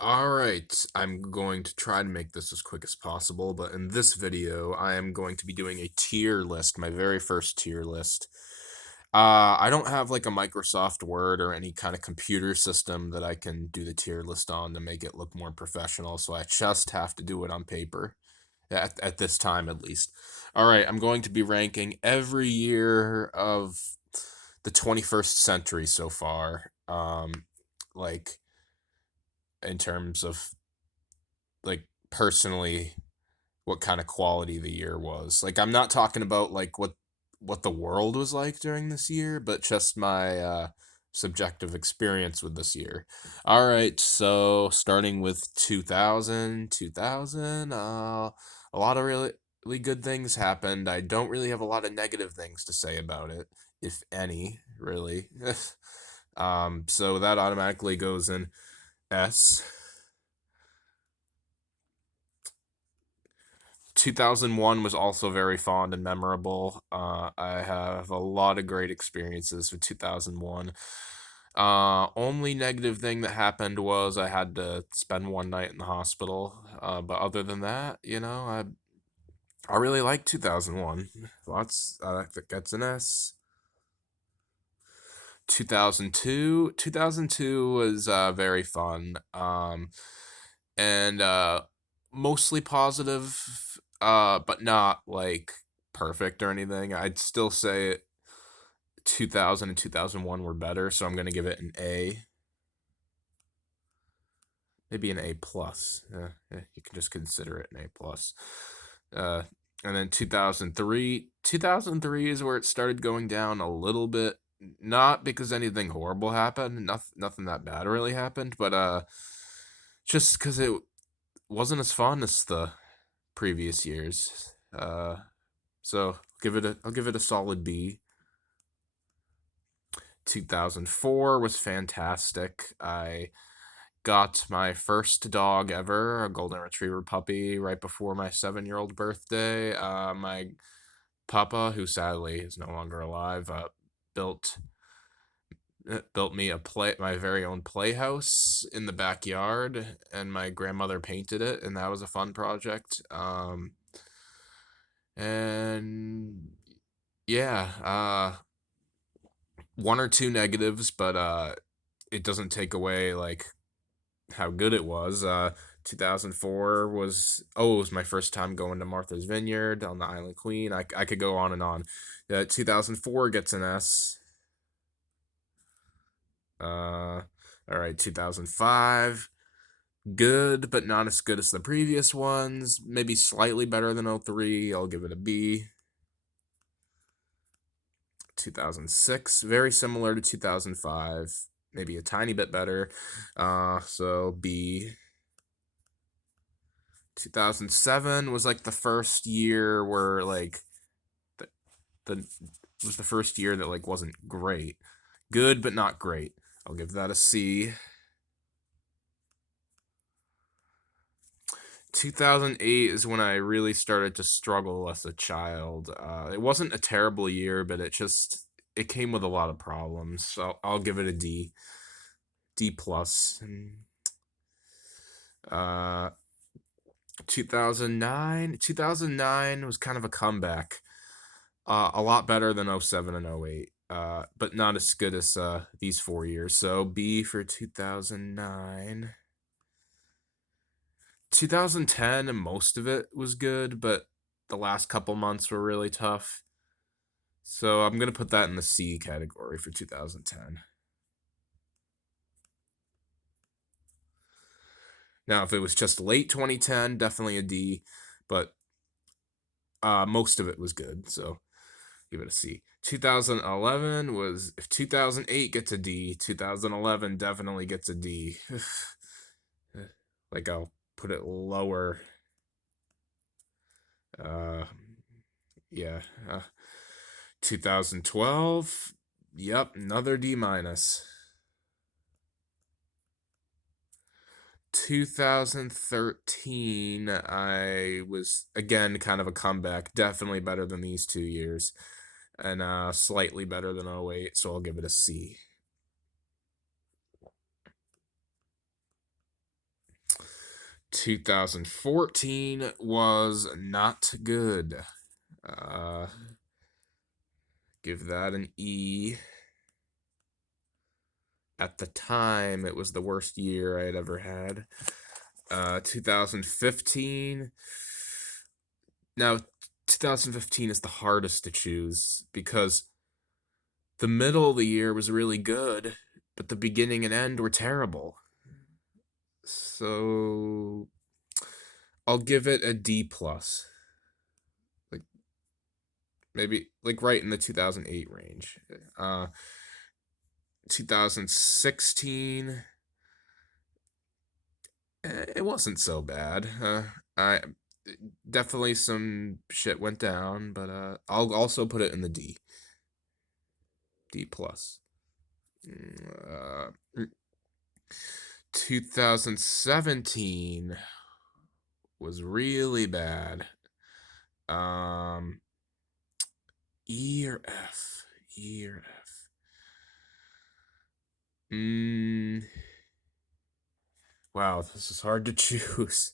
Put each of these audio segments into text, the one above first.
All right, I'm going to try to make this as quick as possible, but in this video, I am going to be doing a tier list, my very first tier list. I don't have like a Microsoft Word or any kind of computer system that I can do the tier list on to make it look more professional, so I just have to do it on paper, at this time at least. All right, I'm going to be ranking every year of the 21st century so far, like in terms of like personally what kind of quality the year was. Like I'm not talking about like what the world was like during this year, but just my subjective experience with this year. All right, so starting with 2000, a lot of really good things happened. I don't really have a lot of negative things to say about it, if any, really. So that automatically goes in S. 2001 was also very fond and memorable. I have a lot of great experiences with 2001. Only negative thing that happened was I had to spend one night in the hospital. But other than that, I really like 2001. Lots that gets an S. 2002 was very fun. And mostly positive, but not like perfect or anything. I'd still say 2000 and 2001 were better, so I'm gonna give it an A, maybe an A plus. You can just consider it an A plus. Uh, and then 2003 is where it started going down a little bit. Not because anything horrible happened, nothing that bad really happened, but just because it wasn't as fun as the previous years. So I'll give it a solid B. 2004 was fantastic. I got my first dog ever, a golden retriever puppy, right before my 7-year-old birthday. My papa, who sadly is no longer alive, built built me my very own playhouse in the backyard, and my grandmother painted it, and that was a fun project. And yeah, one or two negatives, but it doesn't take away like how good it was. 2004 it was my first time going to Martha's Vineyard on the Island Queen. I could go on and on. 2004 gets an S. All right, 2005, good, but not as good as the previous ones. Maybe slightly better than '03. I'll give it a B. 2006, very similar to 2005, maybe a tiny bit better. So B. 2007 was like the first year where like the, the was the first year that like wasn't great. Good but not great. I'll give that a C. 2008 is when I really started to struggle as a child. It wasn't a terrible year, but it came with a lot of problems. So I'll give it a D. D plus. Uh, 2009 was kind of a comeback. A lot better than '07 and '08. But not as good as these 4 years. So B for 2009. 2010, and most of it was good, but the last couple months were really tough. So I'm going to put that in the C category for 2010. Now, if it was just late 2010, definitely a D, but most of it was good. So give it a C. 2011 was, if 2008 gets a D, 2011 definitely gets a D. Like I'll put it lower. Uh, yeah. 2012. Yep, another D minus. 2013, I was again kind of a comeback. Definitely better than these 2 years, and slightly better than '08. So I'll give it a C. 2014 was not good. Give that an E. At the time, it was the worst year I had ever had. 2015. Now, 2015 is the hardest to choose because the middle of the year was really good, but the beginning and end were terrible. So I'll give it a D plus. Like maybe like right in the 2008 range. 2016, it wasn't so bad. I definitely some shit went down, but I'll also put it in the D. D plus. 2017 was really bad. E or F? E or F? Wow, this is hard to choose.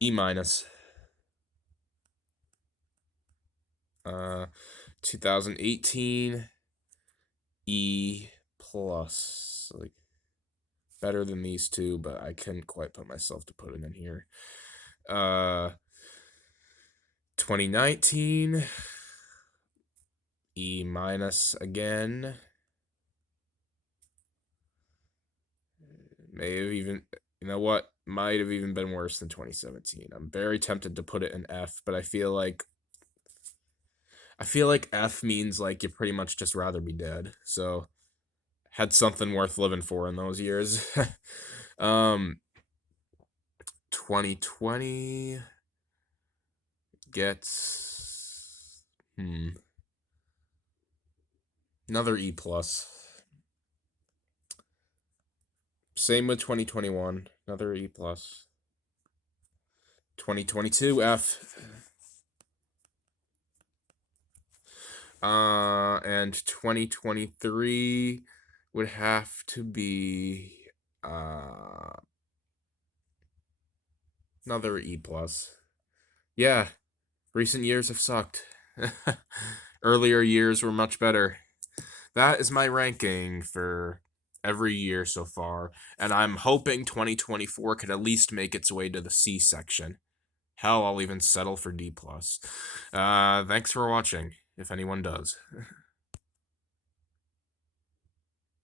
E minus. 2018, E plus. Like better than these two, but I couldn't quite put myself to put it in here. 2019, E minus again. May have even, you know what? Might have even been worse than 2017. I'm very tempted to put it in F, but I feel like F means like you pretty much just rather be dead. So had something worth living for in those years. 2020 gets another E plus. Same with 2021, another E plus. 2022 F. And 2023 would have to be another E plus. Yeah, recent years have sucked. Earlier years were much better. That is my ranking for every year so far, and I'm hoping 2024 could at least make its way to the C section. Hell, I'll even settle for D plus. Thanks for watching, if anyone does.